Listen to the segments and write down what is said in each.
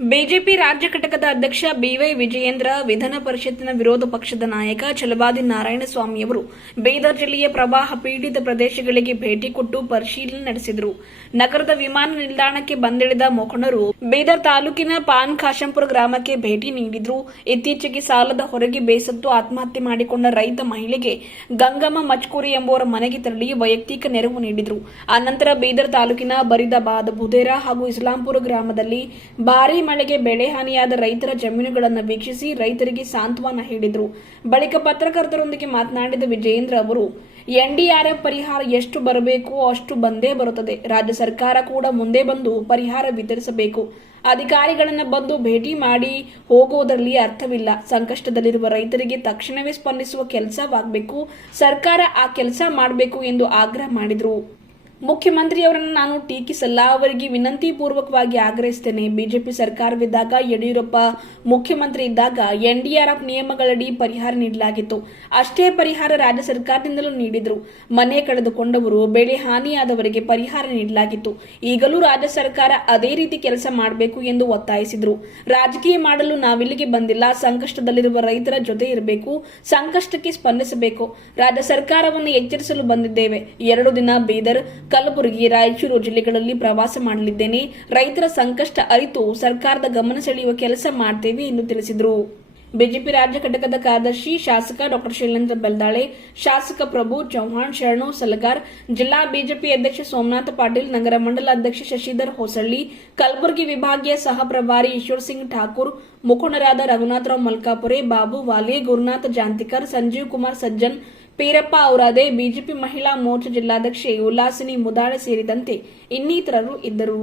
BJP ರಾಜ್ಯ ಘಟಕದ ಅಧ್ಯಕ್ಷ ಬಿವೈ ವಿಜಯೇಂದ್ರ, ವಿಧಾನ ಪರಿಷತ್ತಿನ ವಿರೋಧ ಪಕ್ಷದ ನಾಯಕ ಛಲವಾದಿ ನಾರಾಯಣಸ್ವಾಮಿಯವರು ಬೀದರ್ ಜಿಲ್ಲೆಯ ಪ್ರವಾಹ ಪೀಡಿತ ಪ್ರದೇಶಗಳಿಗೆ ಭೇಟಿ ಕೊಟ್ಟು ಪರಿಶೀಲನೆ ನಡೆಸಿದರು. ನಗರದ ವಿಮಾನ ನಿಲ್ದಾಣಕ್ಕೆ ಬಂದಿಳಿದ ಮುಖಂಡರು ಬೀದರ್ ತಾಲೂಕಿನ ಪಾನ್ ಖಾಶಂಪುರ ಗ್ರಾಮಕ್ಕೆ ಭೇಟಿ ನೀಡಿದ್ರು. ಇತ್ತೀಚೆಗೆ ಸಾಲದ ಹೊರಗೆ ಬೇಸತ್ತು ಆತ್ಮಹತ್ಯೆ ಮಾಡಿಕೊಂಡ ರೈತ ಮಹಿಳೆಗೆ ಗಂಗಮ್ಮ ಮಚ್ಕೂರಿ ಎಂಬುವರ ಮನೆಗೆ ತೆರಳಿ ವೈಯಕ್ತಿಕ ನೆರವು ನೀಡಿದರು. ಅನಂತರ ಬೀದರ್ ತಾಲೂಕಿನ ಬರಿದಾಬಾದ್, ಬುಧೇರಾ ಹಾಗೂ ಇಸ್ಲಾಂಪುರ ಗ್ರಾಮದಲ್ಲಿ ಭಾರೀ ಮಳೆಗೆ ಬೆಳೆ ಹಾನಿಯಾದ ರೈತರ ಜಮೀನುಗಳನ್ನು ವೀಕ್ಷಿಸಿ ರೈತರಿಗೆ ಸಾಂತ್ವನ ಹೇಳಿದರು. ಬಳಿಕ ಪತ್ರಕರ್ತರೊಂದಿಗೆ ಮಾತನಾಡಿದ ವಿಜಯೇಂದ್ರ ಅವರು ಎನ್ಡಿಆರ್ಎಫ್ ಪರಿಹಾರ ಎಷ್ಟು ಬರಬೇಕು, ಅಷ್ಟು ಬಂದೇ ಬರುತ್ತದೆ. ರಾಜ್ಯ ಸರ್ಕಾರ ಕೂಡ ಮುಂದೆ ಬಂದು ಪರಿಹಾರ ವಿತರಿಸಬೇಕು. ಅಧಿಕಾರಿಗಳನ್ನು ಬಂದು ಭೇಟಿ ಮಾಡಿ ಹೋಗುವುದರಲ್ಲಿ ಅರ್ಥವಿಲ್ಲ. ಸಂಕಷ್ಟದಲ್ಲಿರುವ ರೈತರಿಗೆ ತಕ್ಷಣವೇ ಸ್ಪಂದಿಸುವ ಕೆಲಸವಾಗಬೇಕು. ಸರ್ಕಾರ ಆ ಕೆಲಸ ಮಾಡಬೇಕು ಎಂದು ಆಗ್ರಹ ಮಾಡಿದರು. ಮುಖ್ಯಮಂತ್ರಿಯವರನ್ನು ನಾನು ಟೀಕಿಸಲ್ಲ, ಅವರಿಗೆ ವಿನಂತಿ ಪೂರ್ವಕವಾಗಿ ಆಗ್ರಹಿಸ್ತೇನೆ. ಬಿಜೆಪಿ ಸರ್ಕಾರವಿದ್ದಾಗ ಯಡಿಯೂರಪ್ಪ ಮುಖ್ಯಮಂತ್ರಿ ಇದ್ದಾಗ ಎನ್ಡಿಆರ್ಎಫ್ ನಿಯಮಗಳಡಿ ಪರಿಹಾರ ನೀಡಲಾಗಿತ್ತು. ಅಷ್ಟೇ ಪರಿಹಾರ ರಾಜ್ಯ ಸರ್ಕಾರದಿಂದಲೂ ನೀಡಿದ್ರು. ಮನೆ ಕಳೆದುಕೊಂಡವರು, ಬೆಳೆ ಹಾನಿಯಾದವರಿಗೆ ಪರಿಹಾರ ನೀಡಲಾಗಿತ್ತು. ಈಗಲೂ ರಾಜ್ಯ ಸರ್ಕಾರ ಅದೇ ರೀತಿ ಕೆಲಸ ಮಾಡಬೇಕು ಎಂದು ಒತ್ತಾಯಿಸಿದ್ರು. ರಾಜಕೀಯ ಮಾಡಲು ನಾವಿಲ್ಲಿಗೆ ಬಂದಿಲ್ಲ. ಸಂಕಷ್ಟದಲ್ಲಿರುವ ರೈತರ ಜೊತೆ ಇರಬೇಕು. ಸಂಕಷ್ಟಕ್ಕೆ ಸ್ಪಂದಿಸಬೇಕು. ರಾಜ್ಯ ಸರ್ಕಾರವನ್ನು ಎಚ್ಚರಿಸಲು ಬಂದಿದ್ದೇವೆ. ಎರಡು ದಿನ ಬೀದರ್ ಕಲಬುರಗಿ, ರಾಯಚೂರು ಜಿಲ್ಲೆಗಳಲ್ಲಿ ಪ್ರವಾಸ ಮಾಡಲಿದ್ದೇನೆ. ರೈತರ ಸಂಕಷ್ಟ ಅರಿತು ಸರ್ಕಾರದ ಗಮನ ಸೆಳೆಯುವ ಕೆಲಸ ಮಾಡ್ತೇವೆ ಎಂದು ತಿಳಿಸಿದರು. ಬಿಜೆಪಿ ರಾಜ್ಯ ಘಟಕದ ಕಾರ್ಯದರ್ಶಿ ಶಾಸಕ ಡಾಕ್ಟರ್ ಶೈಲೇಂದ್ರ ಬೆಲ್ದಾಳೆ, ಶಾಸಕ ಪ್ರಭು ಚೌಹಾಣ್, ಶರಣು ಸಲಗಾರ್, ಜಿಲ್ಲಾ ಬಿಜೆಪಿ ಅಧ್ಯಕ್ಷ ಸೋಮನಾಥ ಪಾಟೀಲ್, ನಗರ ಮಂಡಲ ಅಧ್ಯಕ್ಷ ಶಶಿಧರ್ ಹೊಸಳ್ಳಿ, ಕಲಬುರಗಿ ವಿಭಾಗೀಯ ಸಹ ಪ್ರಭಾರಿ ಈಶ್ವರ್ ಸಿಂಗ್ ಠಾಕೂರ್, ಮುಖಂಡರಾದ ರಘುನಾಥರಾವ್ ಮಲ್ಕಾಪುರೆ, ಬಾಬು ವಾಲಿ, ಗುರುನಾಥ್ ಜಾಂತಿಕರ್, ಸಂಜೀವ್ ಕುಮಾರ್ ಸಜ್ಜನ್ ಪೀರಪ್ಪ ಔರಾದೆ ಬಿಜೆಪಿ ಮಹಿಳಾ ಮೋರ್ಚಾ ಜಿಲ್ಲಾಧ್ಯಕ್ಷೆ ಉಲ್ಲಾಸಿನಿ ಮುದಾಳೆ ಸೇರಿದಂತೆ ಇನ್ನಿತರರು ಇದ್ದರು.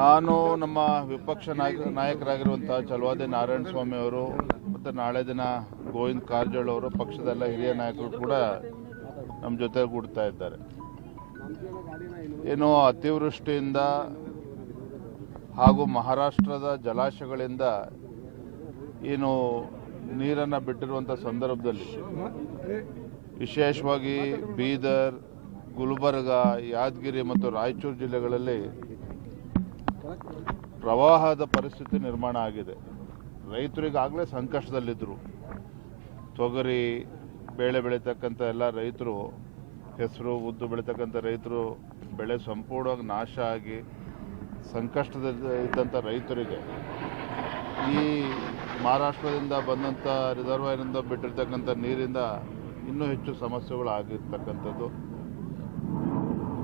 ನಾನು ನಮ್ಮ ವಿಪಕ್ಷ ನಾಯಕ ನಾಯಕರಾಗಿರುವಂತಹ ಚಲವಾದಿ ನಾರಾಯಣ ಸ್ವಾಮಿ ಅವರು ಮತ್ತು ನಾಳೆ ದಿನ ಗೋವಿಂದ್ ಕಾರಜೋಳ ಅವರು, ಪಕ್ಷದೆಲ್ಲ ಹಿರಿಯ ನಾಯಕರು ಕೂಡ ನಮ್ಮ ಜೊತೆ ಕೂಡ್ತಾ ಇದ್ದಾರೆ. ಏನು ಅತಿವೃಷ್ಟಿಯಿಂದ ಹಾಗೂ ಮಹಾರಾಷ್ಟ್ರದ ಜಲಾಶಯಗಳಿಂದ ಏನು ನೀರನ್ನು ಬಿಟ್ಟಿರುವಂಥ ಸಂದರ್ಭದಲ್ಲಿ ವಿಶೇಷವಾಗಿ ಬೀದರ್, ಗುಲ್ಬರ್ಗ, ಯಾದಗಿರಿ ಮತ್ತು ರಾಯಚೂರು ಜಿಲ್ಲೆಗಳಲ್ಲಿ ಪ್ರವಾಹದ ಪರಿಸ್ಥಿತಿ ನಿರ್ಮಾಣ ಆಗಿದೆ. ರೈತರಿಗಾಗಲೇ ಸಂಕಷ್ಟದಲ್ಲಿದ್ದರು ತೊಗರಿ ಬೇಳೆ ಬೆಳೀತಕ್ಕಂಥ ಎಲ್ಲ ರೈತರು, ಹೆಸರು, ಉದ್ದು ಬೆಳೀತಕ್ಕಂಥ ರೈತರು, ಬೆಳೆ ಸಂಪೂರ್ಣವಾಗಿ ನಾಶ ಆಗಿ ಸಂಕಷ್ಟದಲ್ಲಿ ಇದ್ದಂಥ ರೈತರಿಗೆ ಈ ಮಹಾರಾಷ್ಟ್ರದಿಂದ ಬಂದಂಥ ರಿಸರ್ವಾಯರಿಂದ ಬಿಟ್ಟಿರ್ತಕ್ಕಂಥ ನೀರಿಂದ ಇನ್ನೂ ಹೆಚ್ಚು ಸಮಸ್ಯೆಗಳು ಆಗಿರ್ತಕ್ಕಂಥದ್ದು.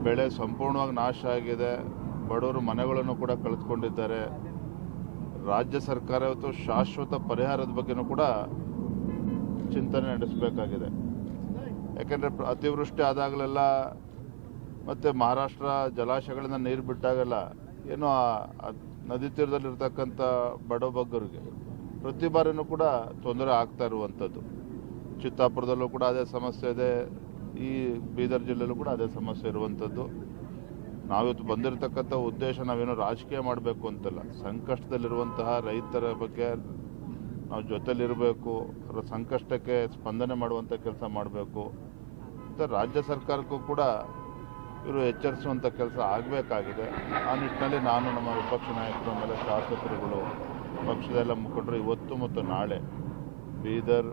ಬೆಳೆ ಸಂಪೂರ್ಣವಾಗಿ ನಾಶ ಆಗಿದೆ. ಬಡವರು ಮನೆಗಳನ್ನು ಕೂಡ ಕಳೆದುಕೊಂಡಿದ್ದಾರೆ. ರಾಜ್ಯ ಸರ್ಕಾರ ಇವತ್ತು ಶಾಶ್ವತ ಪರಿಹಾರದ ಬಗ್ಗೆನೂ ಕೂಡ ಚಿಂತನೆ ನಡೆಸಬೇಕಾಗಿದೆ. ಯಾಕೆಂದರೆ ಅತಿವೃಷ್ಟಿ ಆದಾಗಲೆಲ್ಲ ಮತ್ತು ಮಹಾರಾಷ್ಟ್ರ ಜಲಾಶಯಗಳಿಂದ ನೀರು ಬಿಟ್ಟಾಗೆಲ್ಲ ಏನೋ ನದಿ ತೀರದಲ್ಲಿರ್ತಕ್ಕಂಥ ಬಡಬಗ್ಗರಿಗೆ ಪ್ರತಿ ಬಾರಿನೂ ಕೂಡ ತೊಂದರೆ ಆಗ್ತಾ ಇರುವಂಥದ್ದು. ಚಿತ್ತಾಪುರದಲ್ಲೂ ಕೂಡ ಅದೇ ಸಮಸ್ಯೆ ಇದೆ. ಈ ಬೀದರ್ ಜಿಲ್ಲೆಯಲ್ಲೂ ಕೂಡ ಅದೇ ಸಮಸ್ಯೆ ಇರುವಂಥದ್ದು. ನಾವಿವತ್ತು ಬಂದಿರತಕ್ಕಂಥ ಉದ್ದೇಶ ನಾವೇನೋ ರಾಜಕೀಯ ಮಾಡಬೇಕು ಅಂತಲ್ಲ. ಸಂಕಷ್ಟದಲ್ಲಿರುವಂತಹ ರೈತರ ಬಗ್ಗೆ ನಾವು ಜೊತೆಲಿರಬೇಕು, ಅವರ ಸಂಕಷ್ಟಕ್ಕೆ ಸ್ಪಂದನೆ ಮಾಡುವಂಥ ಕೆಲಸ ಮಾಡಬೇಕು. ಮತ್ತು ರಾಜ್ಯ ಸರ್ಕಾರಕ್ಕೂ ಕೂಡ ಇವರು ಎಚ್ಚರಿಸುವಂಥ ಕೆಲಸ ಆಗಬೇಕಾಗಿದೆ. ಆ ನಿಟ್ಟಿನಲ್ಲಿ ನಾನು ನಮ್ಮ ವಿಪಕ್ಷ ನಾಯಕರು ಆಮೇಲೆ ಶಾಸಕರುಗಳು ಪಕ್ಷದ ಎಲ್ಲ ಮುಖಂಡರು ಇವತ್ತು ಮತ್ತು ನಾಳೆ ಬೀದರ್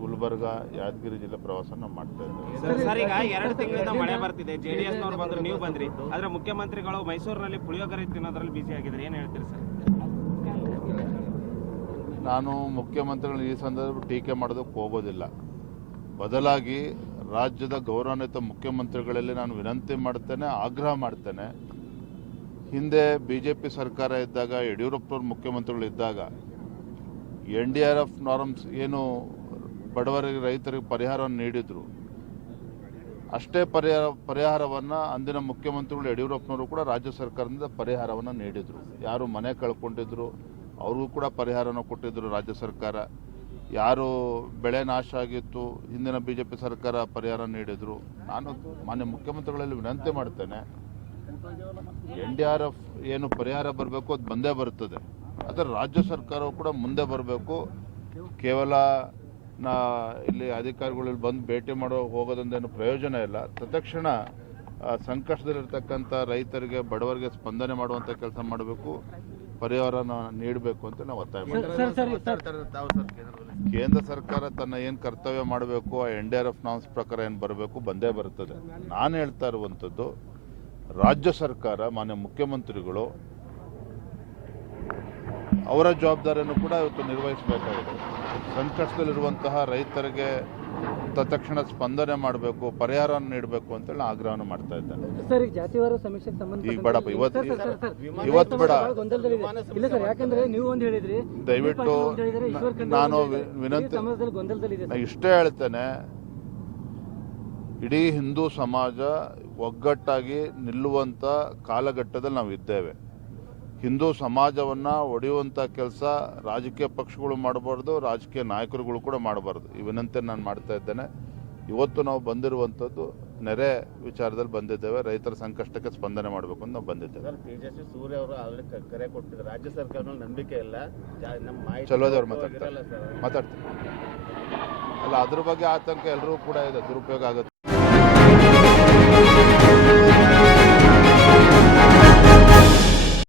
ಗುಲ್ಬರ್ಗ ಯಾದಗಿರಿ ಜಿಲ್ಲೆ ಪ್ರವಾಸ ನಾವು ಮಾಡ್ತಾ ಇದ್ದೇವೆ ಸರ್ ಸರ್ ಈಗ ಎರಡು ತಿಂಗಳಿಂದ ಮಳೆ ಬರ್ತಿದೆ. ಜೆಡಿಎಸ್ ನವರು ಬಂದ್ರು ನೀವು ಬಂದ್ರಿ. ಆದ್ರೆ ಮುಖ್ಯಮಂತ್ರಿಗಳು ಮೈಸೂರಿನಲ್ಲಿ ಪುಳಿಯೋಗರೆ ತಿನ್ನೋದ್ರಲ್ಲಿ ಬಿಸಿ ಆಗಿದ್ದಾರೆ. ಏನು ಹೇಳ್ತೀರಿ ಸರ್? ನಾನು ಮುಖ್ಯಮಂತ್ರಿಗಳನ್ನ ಈ ಸಂದರ್ಭ ಟೀಕೆ ಮಾಡೋದಕ್ಕೆ ಹೋಗೋದಿಲ್ಲ. ಬದಲಾಗಿ ರಾಜ್ಯದ ಗೌರವಾನ್ವಿತ ಮುಖ್ಯಮಂತ್ರಿಗಳಲ್ಲಿ ನಾನು ವಿನಂತಿ ಮಾಡ್ತೇನೆ, ಆಗ್ರಹ ಮಾಡ್ತೇನೆ. ಹಿಂದೆ ಬಿ ಜೆ ಪಿ ಸರ್ಕಾರ ಇದ್ದಾಗ, ಯಡಿಯೂರಪ್ಪನವ್ರು ಮುಖ್ಯಮಂತ್ರಿಗಳು ಇದ್ದಾಗ, N D R F norms ಏನು ಬಡವರಿಗೆ, ರೈತರಿಗೆ ಪರಿಹಾರವನ್ನು ನೀಡಿದರು. ಅಷ್ಟೇ ಪರಿಹಾರ, ಪರಿಹಾರವನ್ನು ಅಂದಿನ ಮುಖ್ಯಮಂತ್ರಿಗಳು, ಯಡಿಯೂರಪ್ಪನವರು ಕೂಡ ರಾಜ್ಯ ಸರ್ಕಾರದಿಂದ ಪರಿಹಾರವನ್ನು ನೀಡಿದರು. ಯಾರು ಮನೆ ಕಳ್ಕೊಂಡಿದ್ರು, ಅವ್ರಿಗೂ ಕೂಡ ಪರಿಹಾರನ ಕೊಟ್ಟಿದ್ದರು ರಾಜ್ಯ ಸರ್ಕಾರ. ಯಾರು ಬೆಳೆ ನಾಶ ಆಗಿತ್ತು, ಹಿಂದಿನ ಬಿ ಜೆ ಪಿ ಸರ್ಕಾರ ಪರಿಹಾರ ನೀಡಿದರು, ನಾನು ಮಾನ್ಯ ಮುಖ್ಯಮಂತ್ರಿಗಳಲ್ಲಿ ವಿನಂತಿ ಮಾಡ್ತೇನೆ, ಎನ್ ಡಿ ಆರ್ ಎಫ್ ಏನು ಪರಿಹಾರ ಬರಬೇಕು ಅದು ಬಂದೇ ಬರುತ್ತದೆ. ಆದರೆ ರಾಜ್ಯ ಸರ್ಕಾರವು ಕೂಡ ಮುಂದೆ ಬರಬೇಕು. ಕೇವಲ ನಾ ಇಲ್ಲಿ ಅಧಿಕಾರಿಗಳಲ್ಲಿ ಬಂದು ಭೇಟಿ ಮಾಡೋ ಹೋಗೋದೊಂದೇನು ಪ್ರಯೋಜನ ಇಲ್ಲ. ತತ್ಕ್ಷಣ ಸಂಕಷ್ಟದಲ್ಲಿರ್ತಕ್ಕಂಥ ರೈತರಿಗೆ, ಬಡವರಿಗೆ ಸ್ಪಂದನೆ ಮಾಡುವಂಥ ಕೆಲಸ ಮಾಡಬೇಕು. ಪರಿಹಾರನ ನೀಡಬೇಕು ಅಂತ ನಾವು ಒತ್ತಾಯ ಮಾಡ್ತೀವಿ. ಕೇಂದ್ರ ಸರ್ಕಾರ ತನ್ನ ಏನು ಕರ್ತವ್ಯ ಮಾಡಬೇಕು ಆ N D R F norms ಪ್ರಕಾರ ಏನು ಬರಬೇಕು ಬಂದೇ ಬರ್ತದೆ. ನಾನು ಹೇಳ್ತಾ ಇರುವಂಥದ್ದು ರಾಜ್ಯ ಸರ್ಕಾರ ಮಾನ್ಯ ಮುಖ್ಯಮಂತ್ರಿಗಳು ಅವರ ಜವಾಬ್ದಾರಿಯನ್ನು ಕೂಡ ಇವತ್ತು ನಿರ್ವಹಿಸಬೇಕಾಗಿದೆ. ಸಂಕಷ್ಟದಲ್ಲಿರುವಂತಹ ರೈತರಿಗೆ ತತ್ಕ್ಷಣ ಸ್ಪಂದನೆ ಮಾಡಬೇಕು ಪರಿಹಾರ ನೀಡಬೇಕು ಅಂತೇಳಿ ಹೇಳಿ ಆಗ್ರಹವನ್ನು ಮಾಡ್ತಾ ಇದ್ದಾರೆ ಸರ್ ಈಗ ಜಾತಿವಾರ ಸಮೀಕ್ಷೆಗೆ ಸಂಬಂಧ ಈಗ ಬೇಡಪ್ಪ, ಇವತ್ತು-. ಇವತ್ತು ಬೇಡ. ಇಲ್ಲ ಸರ್ ಯಾಕಂದ್ರೆ ನೀವು ಒಂದು ಹೇಳಿದ್ರಿ ದಯವಿಟ್ಟು ನಾನು ವಿನಂತಿ- ಇಷ್ಟೇ ಹೇಳ್ತೇನೆ ಇಡೀ ಹಿಂದೂ ಸಮಾಜ ಒಗ್ಗಟ್ಟಾಗಿ ನಿಲ್ಲುವಂಥ ಕಾಲಘಟ್ಟದಲ್ಲಿ ನಾವು ಇದ್ದೇವೆ ಹಿಂದೂ ಸಮಾಜವನ್ನು ಒಡೆಯುವಂಥ ಕೆಲಸ ರಾಜಕೀಯ ಪಕ್ಷಗಳು ಮಾಡಬಾರ್ದು ರಾಜಕೀಯ ನಾಯಕರುಗಳು ಕೂಡ ಮಾಡಬಾರ್ದು. ಈ ವಿನಂತಿ ನಾನು ಮಾಡ್ತಾ ಇದ್ದೇನೆ. ಇವತ್ತು ನಾವು ಬಂದಿರುವಂಥದ್ದು ನೆರೆ ವಿಚಾರದಲ್ಲಿ ಬಂದಿದ್ದೇವೆ. ರೈತರ ಸಂಕಷ್ಟಕ್ಕೆ ಸ್ಪಂದನೆ ಮಾಡಬೇಕು ಅಂತ ನಾವು ಬಂದಿದ್ದೇವೆ. ತೇಜಸ್ವಿ ಸೂರ್ಯ ಅವರು ಆಲ್ರೆಡಿ ಕರೆ ಕೊಟ್ಟಿದ್ದಾರೆ. ರಾಜ್ಯ ಸರ್ಕಾರ ಮೇಲೆ ನಂಬಿಕೆ ಇಲ್ಲ. ನಮ್ಮ ಚಲೋದವ್ರು ಮಾತಾಡ್ತಾರೆ. ಸರ್. ಮಾತಾಡ್ತೀನಿ. ಅಲ್ಲ ಅದ್ರ ಬಗ್ಗೆ ಆತಂಕ ಎಲ್ಲರೂ ಕೂಡ ಇದೆ. ದುರುಪಯೋಗ ಆಗುತ್ತೆ.